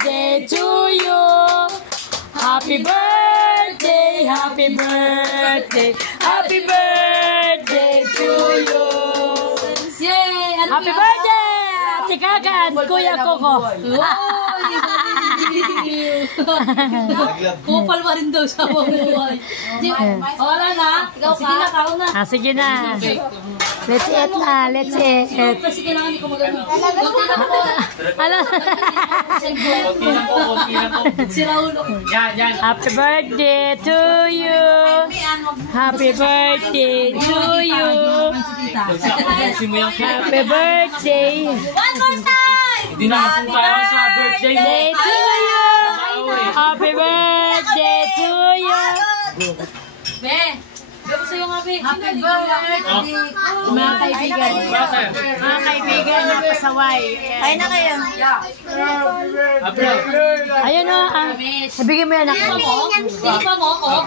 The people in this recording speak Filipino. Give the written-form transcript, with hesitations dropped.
birthday to you. Happy birthday, happy birthday, happy birthday to you. Yay! Happy birthday, Ate Kakan, Kuya Coco. Kupal pa rin daw sa buhay. Wala na. Ikaw sige na, kaon na. Sige na. Let's eat na, let's eat. Kasi kailangan hindi ko magano. Ano? Si Raul. Happy birthday to you. Happy birthday to you. Happy birthday. One more time! Hindi na ako tayo sa birthday mo. Birthday to you. Happy birthday to you. Be, gawin sa'yo nga, Be. Happy birthday! Mga kaibigan. Mga kaibigan na pasaway. Kain na kayo. Ayun o. Nabigyan mo yan ako. Hindi pa mo, oh.